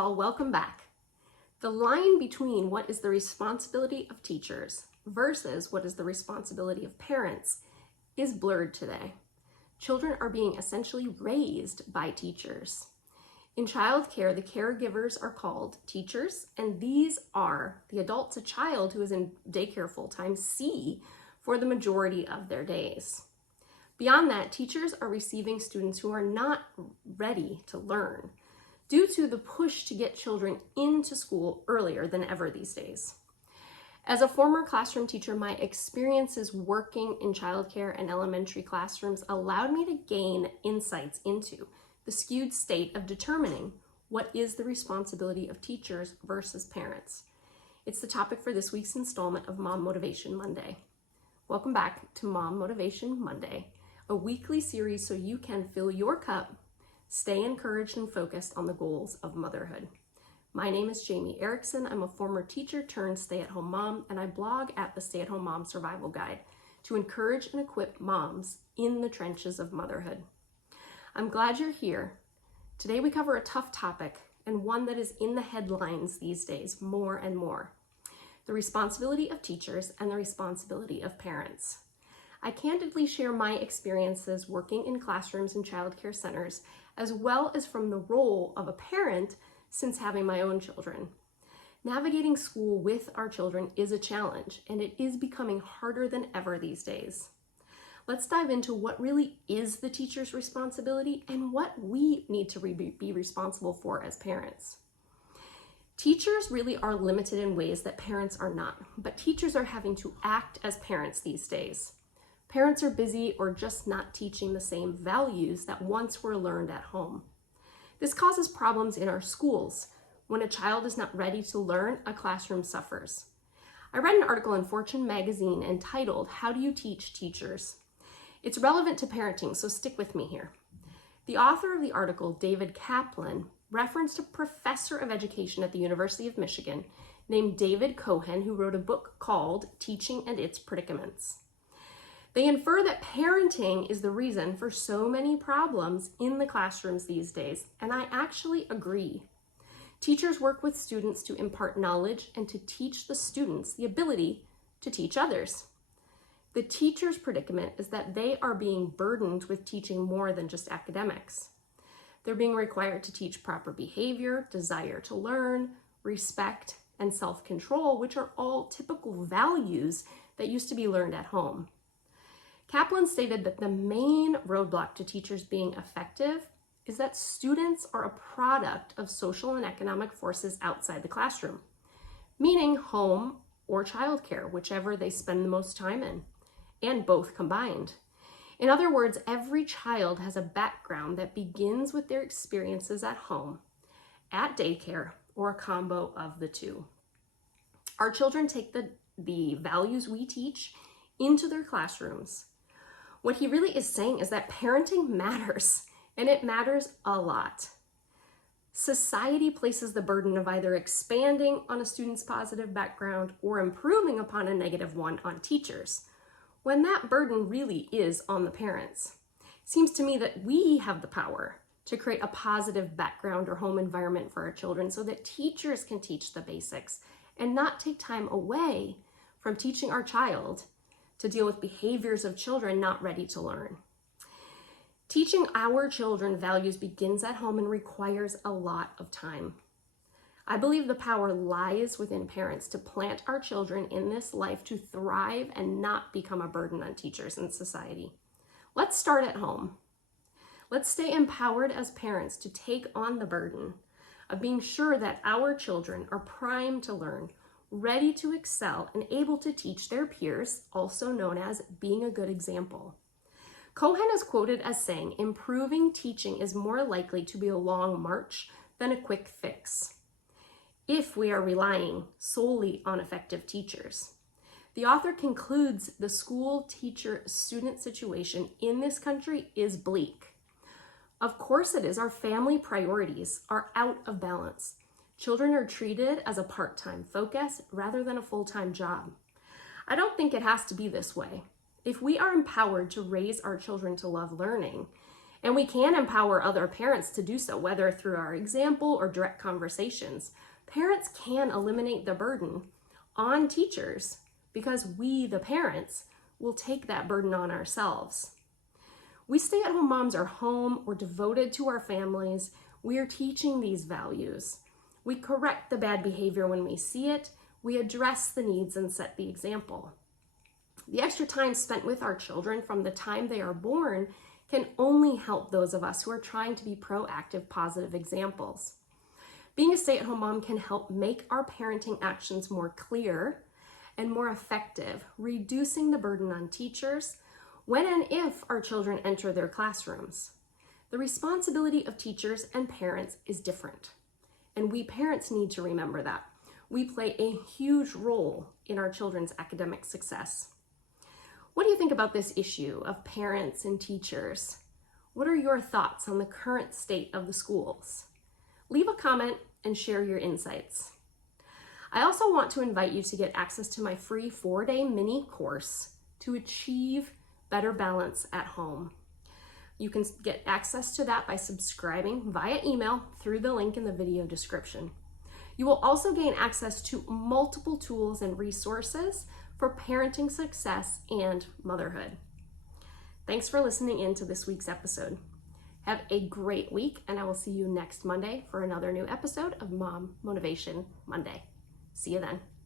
y'all, welcome back. The line between what is the responsibility of teachers versus what is the responsibility of parents is blurred today. Children are being essentially raised by teachers. In childcare, the caregivers are called teachers, and these are the adults a child who is in daycare full-time see for the majority of their days. Beyond that, teachers are receiving students who are not ready to learn due to the push to get children into school earlier than ever these days. As a former classroom teacher, my experiences working in childcare and elementary classrooms allowed me to gain insights into the skewed state of determining what is the responsibility of teachers versus parents. It's the topic for this week's installment of Mom Motivation Monday. Welcome back to Mom Motivation Monday, a weekly series so you can fill your cup, stay encouraged and focused on the goals of motherhood. My name is Jamie Erickson. I'm a former teacher turned stay-at-home mom, and I blog at the Stay-at-Home Mom Survival Guide to encourage and equip moms in the trenches of motherhood. I'm glad you're here. Today we cover a tough topic and one that is in the headlines these days more and more: the responsibility of teachers and the responsibility of parents. I candidly share my experiences working in classrooms and childcare centers, as well as from the role of a parent since having my own children. Navigating school with our children is a challenge, and it is becoming harder than ever these days. Let's dive into what really is the teacher's responsibility and what we need to be responsible for as parents. Teachers really are limited in ways that parents are not, but teachers are having to act as parents these days. Parents are busy or just not teaching the same values that once were learned at home. This causes problems in our schools. When a child is not ready to learn, a classroom suffers. I read an article in Fortune magazine entitled, "How Do You Teach Teachers?" It's relevant to parenting, so stick with me here. The author of the article, David Kaplan, referenced a professor of education at the University of Michigan named David Cohen, who wrote a book called Teaching and Its Predicaments. They infer that parenting is the reason for so many problems in the classrooms these days, and I actually agree. Teachers work with students to impart knowledge and to teach the students the ability to teach others. The teacher's predicament is that they are being burdened with teaching more than just academics. They're being required to teach proper behavior, desire to learn, respect, and self-control, which are all typical values that used to be learned at home. Kaplan stated that the main roadblock to teachers being effective is that students are a product of social and economic forces outside the classroom, meaning home or childcare, whichever they spend the most time in, and both combined. In other words, every child has a background that begins with their experiences at home, at daycare, or a combo of the two. Our children take the values we teach into their classrooms. What he really is saying is that parenting matters, and it matters a lot. Society places the burden of either expanding on a student's positive background or improving upon a negative one on teachers, when that burden really is on the parents. It seems to me that we have the power to create a positive background or home environment for our children so that teachers can teach the basics and not take time away from teaching our child to deal with behaviors of children not ready to learn. Teaching our children values begins at home and requires a lot of time. I believe the power lies within parents to plant our children in this life to thrive and not become a burden on teachers and society. Let's start at home. Let's stay empowered as parents to take on the burden of being sure that our children are primed to learn, ready to excel, and able to teach their peers, also known as being a good example. Cohen is quoted as saying, "Improving teaching is more likely to be a long march than a quick fix if we are relying solely on effective teachers." The author concludes the school teacher-student situation in this country is bleak. Of course it is. Our family priorities are out of balance. Children are treated as a part-time focus rather than a full-time job. I don't think it has to be this way. If we are empowered to raise our children to love learning And we can empower other parents to do so, whether through our example or direct conversations. Parents can eliminate the burden on teachers because we, the parents, will take that burden on ourselves. We stay-at-home moms are home, we're devoted to our families, we are teaching these values. We correct the bad behavior when we see it, we address the needs and set the example. The extra time spent with our children from the time they are born can only help those of us who are trying to be proactive, positive examples. Being a stay-at-home mom can help make our parenting actions more clear and more effective, reducing the burden on teachers when and if our children enter their classrooms. The responsibility of teachers and parents is different, and we parents need to remember that. We play a huge role in our children's academic success. What do you think about this issue of parents and teachers? What are your thoughts on the current state of the schools? Leave a comment and share your insights. I also want to invite you to get access to my free 4-day mini course to achieve better balance at home. You can get access to that by subscribing via email through the link in the video description. You will also gain access to multiple tools and resources for parenting success and motherhood. Thanks for listening in to this week's episode. Have a great week, and I will see you next Monday for another new episode of Mom Motivation Monday. See you then.